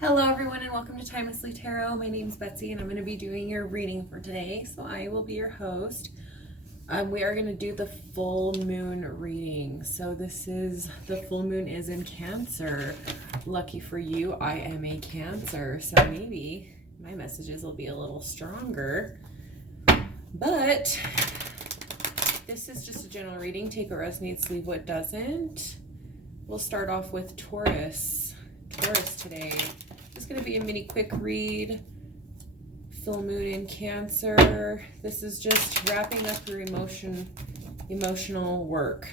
Hello everyone and welcome to Timelessly Tarot. My name is Betsy and I'm going to be doing your reading for today. So I will be your host. We are going to do the full moon reading. So this is, the full moon is in Cancer. Lucky for you, I am a Cancer. So maybe my messages will be a little stronger. But this is just a general reading. Take what resonates, leave what doesn't. We'll start off with Taurus today. It's going to be a mini quick read. Full moon in Cancer. This is just wrapping up your emotional work.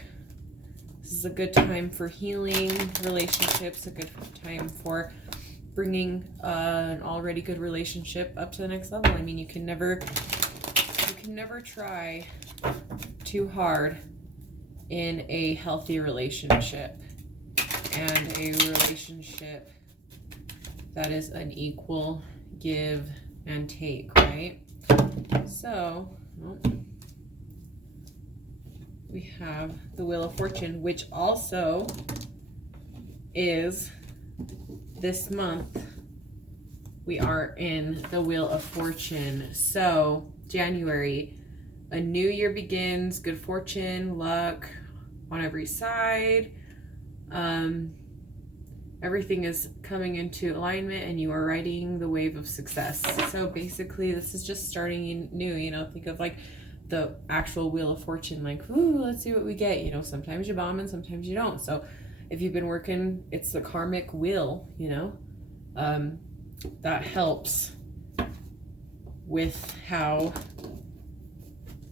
This is a good time for healing relationships, a good time for bringing an already good relationship up to the next level. I mean, you can never try too hard in a healthy relationship, and a relationship that is an equal give and take, right? So we have the Wheel of Fortune, which also is this month. We are in the Wheel of Fortune. So January, a new year begins, good fortune, luck on every side. Everything is coming into alignment and you are riding the wave of success. So basically this is just starting new, think of like the actual Wheel of Fortune, like, ooh, let's see what we get. Sometimes you bomb and sometimes you don't. So if you've been working, it's the karmic wheel, that helps with how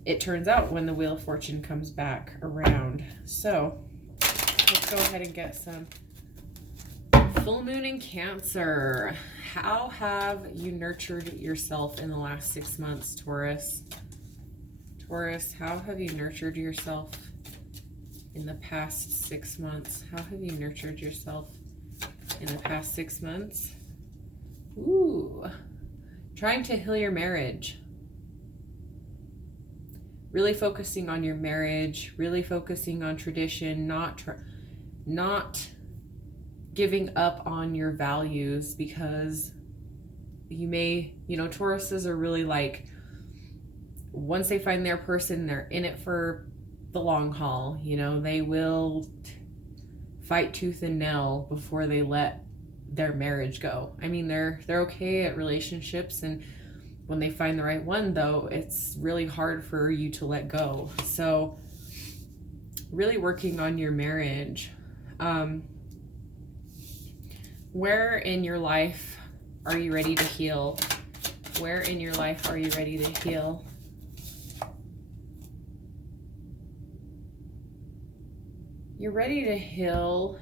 it turns out when the Wheel of Fortune comes back around. So let's go ahead and get some full moon in Cancer. How have you nurtured yourself in the last 6 months, Taurus? Taurus, how have you nurtured yourself in the past 6 months? How have you nurtured yourself in the past 6 months? Ooh, trying to heal your marriage. Really focusing on your marriage, really focusing on tradition, not giving up on your values, because you may, Tauruses are really like, once they find their person, they're in it for the long haul. They will fight tooth and nail before they let their marriage go. I mean, they're okay at relationships, and when they find the right one, though, it's really hard for you to let go. So really working on your marriage. Where in your life are you ready to heal? Where in your life are you ready to heal? You're ready to heal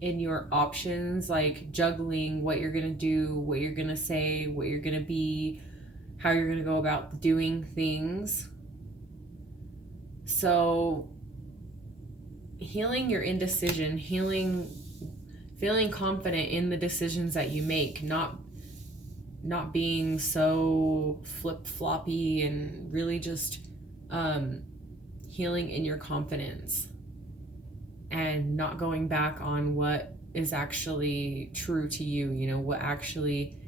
in your options, like juggling what you're going to do, what you're going to say, what you're going to be, how you're going to go about doing things. So healing your indecision, feeling confident in the decisions that you make, not being so flip-floppy, and really just healing in your confidence and not going back on what is actually true to you, what actually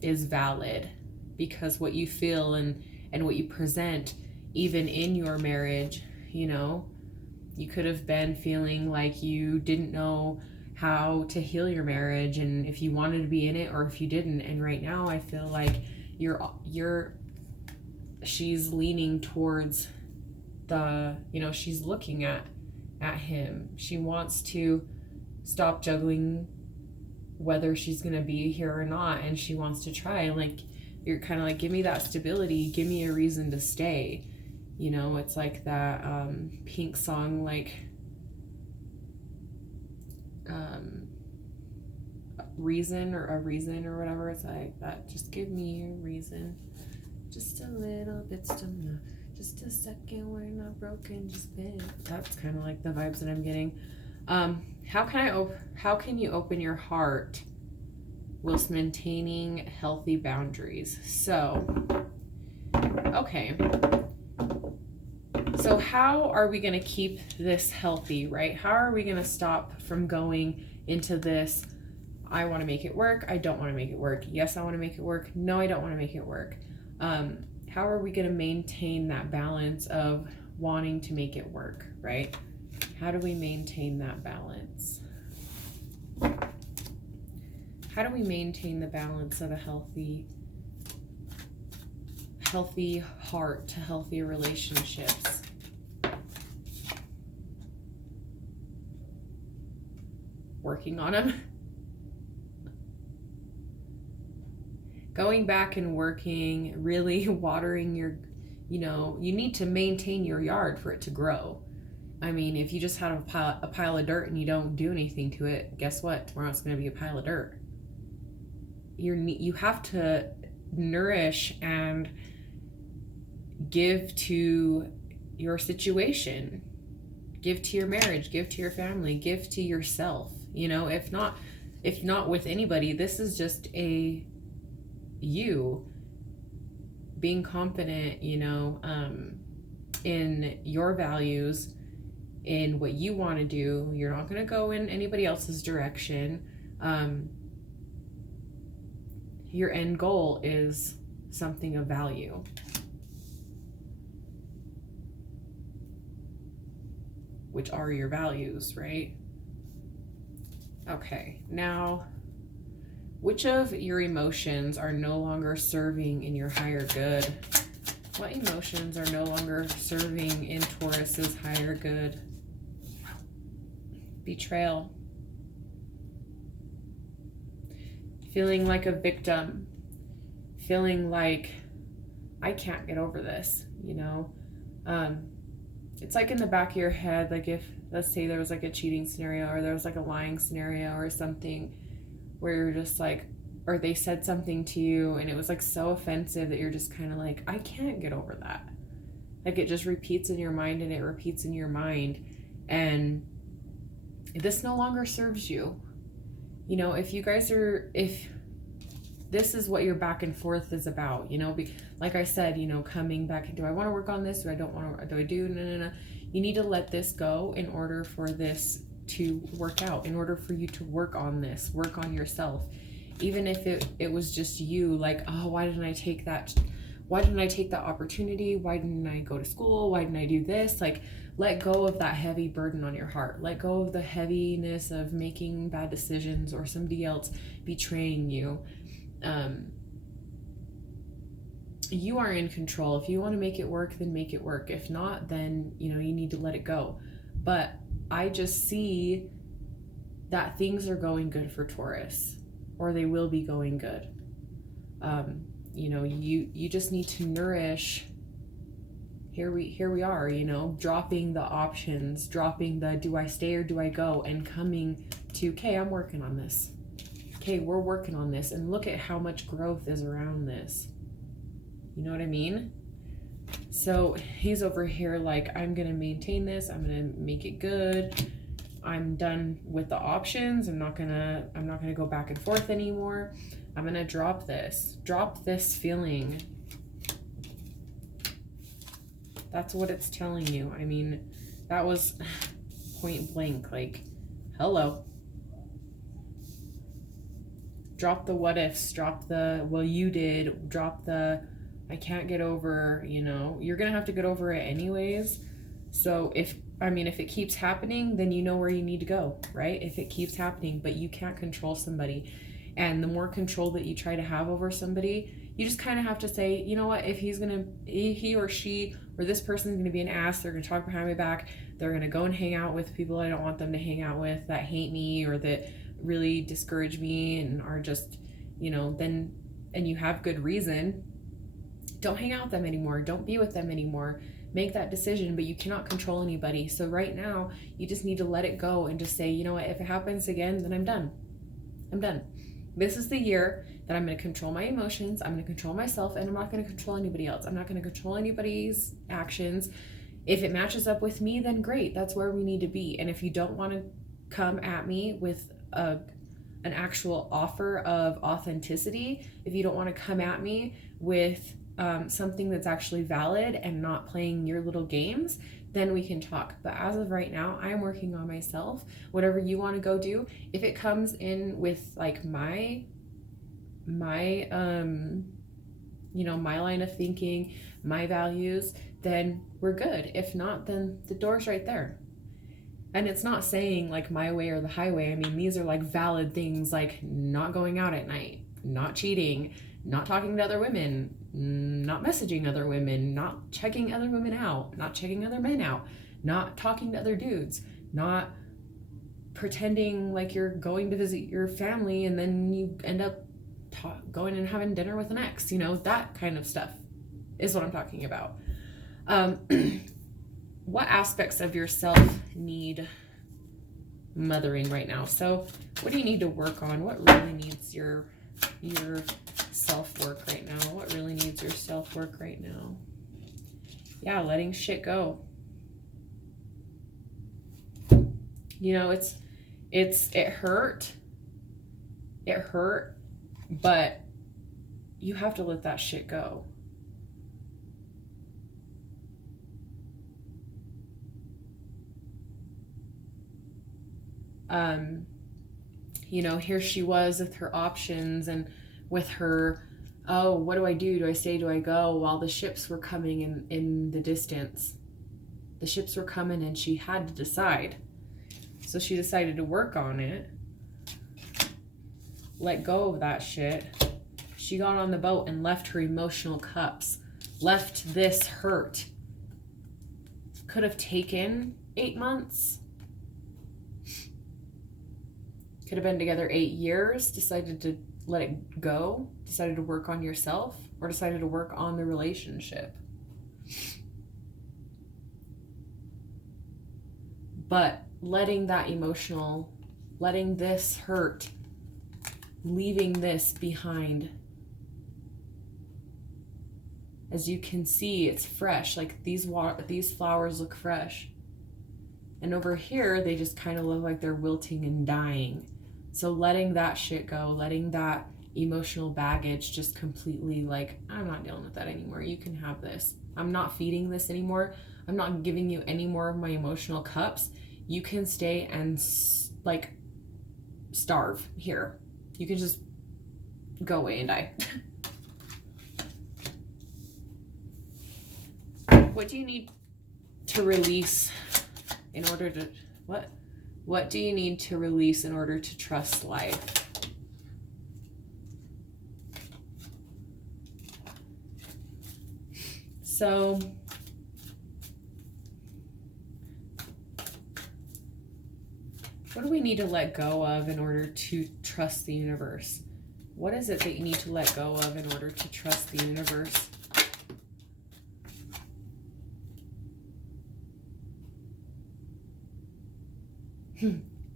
is valid, because what you feel and what you present, even in your marriage, you could have been feeling like you didn't know how to heal your marriage, and if you wanted to be in it or if you didn't. And right now I feel like she's leaning towards she's looking at him. She wants to stop juggling whether she's going to be here or not, and she wants to try. Like, you're kind of like, give me that stability, give me a reason to stay. It's like that Pink song, like reason or whatever. It's like that, just give me a reason, just a little bit, just a second, we're not broken, just been. That's kind of like the vibes that I'm getting. How can you open your heart whilst maintaining healthy boundaries? So, okay. So how are we going to keep this healthy, right? How are we going to stop from going into this I want to make it work. I don't want to make it work. Yes, I want to make it work. No, I don't want to make it work. How are we going to maintain that balance of wanting to make it work, right? How do we maintain that balance? How do we maintain the balance of a healthy heart to healthy relationships? Working on them. Going back and working, really watering your, you need to maintain your yard for it to grow. I mean, if you just have a pile of dirt and you don't do anything to it, guess what? Tomorrow it's going to be a pile of dirt. You have to nourish and give to your situation, give to your marriage, give to your family, give to yourself. If not with anybody, this is just you being confident, in your values, in what you want to do. You're not going to go in anybody else's direction. Your end goal is something of value. Which are your values, right? Okay, now, which of your emotions are no longer serving in your higher good? What emotions are no longer serving in Taurus's higher good? Betrayal. Feeling like a victim. Feeling like I can't get over this, It's like in the back of your head, like if, let's say there was like a cheating scenario or there was like a lying scenario or something where you're just like, or they said something to you and it was like so offensive that you're just kind of like, I can't get over that. Like it just repeats in your mind and it repeats in your mind. And this no longer serves you. If this is what your back and forth is about, like I said, coming back, do I want to work on this? Do I don't want to, do I do? No. You need to let this go in order for this to work out, in order for you to work on this, work on yourself. Even if it was just you, like, oh, why didn't I take that opportunity? Why didn't I go to school? Why didn't I do this? Like, let go of that heavy burden on your heart. Let go of the heaviness of making bad decisions or somebody else betraying you. You are in control. If you want to make it work, then make it work. If not, then, you need to let it go. But I just see that things are going good for Taurus, or they will be going good. You just need to nourish. Here we are, dropping the options, dropping the do I stay or do I go, and coming to, okay, I'm working on this. Okay, we're working on this, and look at how much growth is around this. You know what I mean? So he's over here like, I'm going to maintain this. I'm going to make it good. I'm done with the options. I'm not going to go back and forth anymore. I'm going to drop this feeling. That's what it's telling you. I mean, that was point blank, like, hello. Drop the what ifs, drop the, well, you did, drop the, I can't get over, you're going to have to get over it anyways. So if it keeps happening, then you know where you need to go, right? If it keeps happening, but you can't control somebody. And the more control that you try to have over somebody, you just kind of have to say, you know what, if he or she or this person is going to be an ass, they're going to talk behind my back, they're going to go and hang out with people I don't want them to hang out with, that hate me or that really discourage me and are just, then, and you have good reason, don't hang out with them anymore. Don't be with them anymore. Make that decision, but you cannot control anybody. So right now, you just need to let it go and just say, you know what, if it happens again, then I'm done. I'm done. This is the year that I'm going to control my emotions. I'm going to control myself, and I'm not going to control anybody else. I'm not going to control anybody's actions. If it matches up with me, then great. That's where we need to be. And if you don't want to come at me with an actual offer of authenticity, if you don't want to come at me with something that's actually valid and not playing your little games, then we can talk. But as of right now, I'm working on myself. Whatever you want to go do, if it comes in with like my my line of thinking, my values, then we're good. If not, then the door's right there. And it's not saying like my way or the highway. I mean, these are like valid things, like not going out at night, not cheating, not talking to other women, not messaging other women, not checking other women out, not checking other men out, not talking to other dudes, not pretending like you're going to visit your family and then you end up going and having dinner with an ex, that kind of stuff is what I'm talking about. What aspects of yourself need mothering right now? So what do you need to work on? What really needs your self-work right now? What really needs your self-work right now? Yeah, letting shit go. It hurt. It hurt, but you have to let that shit go. Here she was with her options and with her, oh, what do I do? Do I stay? Do I go? While the ships were coming in the distance. The ships were coming and she had to decide. So she decided to work on it. Let go of that shit. She got on the boat and left her emotional cups. Left this hurt. Could have taken 8 months. Could have been together 8 years, decided to let it go, decided to work on yourself, or decided to work on the relationship. But letting this hurt, leaving this behind. As you can see, it's fresh. Like these flowers look fresh. And over here, they just kind of look like they're wilting and dying. So letting that shit go, letting that emotional baggage just completely like, I'm not dealing with that anymore. You can have this. I'm not feeding this anymore. I'm not giving you any more of my emotional cups. You can stay and like starve here. You can just go away and die. What do you need to release in order to, what do you need to release in order to trust life? So, what do we need to let go of in order to trust the universe? What is it that you need to let go of in order to trust the universe?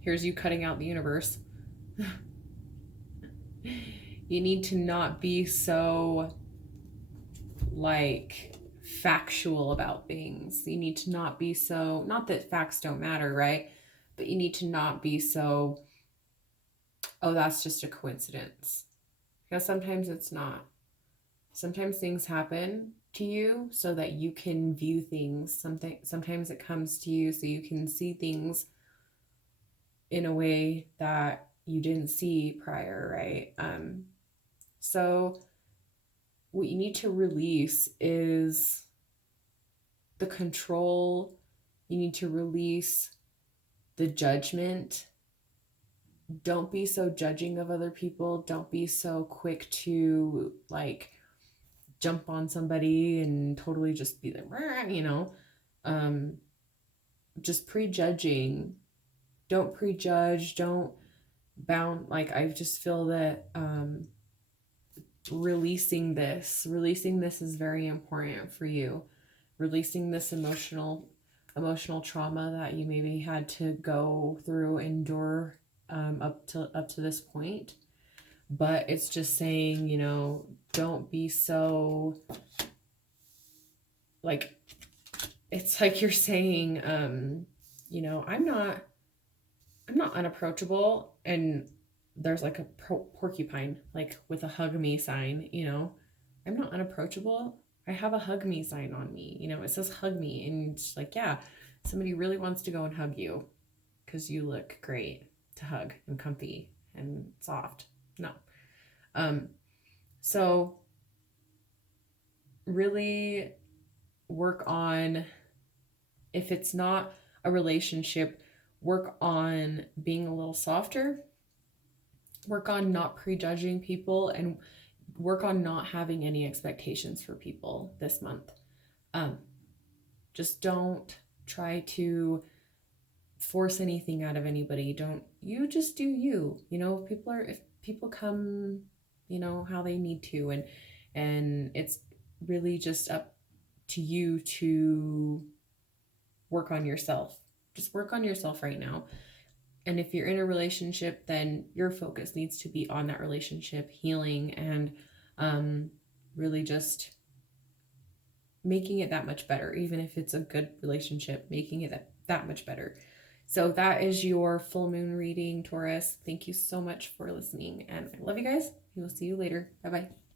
Here's you cutting out the universe. You need to not be so like factual about things. You need to not be so, not that facts don't matter, right? But you need to not be so, oh, that's just a coincidence. Because sometimes it's not. Sometimes things happen to you so that you can view things. Sometimes it comes to you so you can see things in a way that you didn't see prior, right? So what you need to release is the control. You need to release the judgment. Don't be so judging of other people. Don't be so quick to like jump on somebody and totally just be like, just prejudging. Don't prejudge. Don't bound. Like, I just feel that releasing this is very important for you. Releasing this emotional trauma that you maybe had to go through, endure up to this point. But it's just saying, don't be so like, it's like you're saying, I'm not unapproachable, and there's like a porcupine like with a hug me sign, I'm not unapproachable. I have a hug me sign on me. You know, it says hug me. And it's like, yeah, somebody really wants to go and hug you because you look great to hug and comfy and soft. No. So really work on, if it's not a relationship, work on being a little softer, work on not prejudging people, and work on not having any expectations for people this month. Just don't try to force anything out of anybody. You just do you. You know, if people come, you know, how they need to, and it's really just up to you to work on yourself. Just work on yourself right now. And if you're in a relationship, then your focus needs to be on that relationship, healing, and really just making it that much better. Even if it's a good relationship, making it that much better. So that is your full moon reading, Taurus. Thank you so much for listening, and I love you guys. We will see you later. Bye-bye.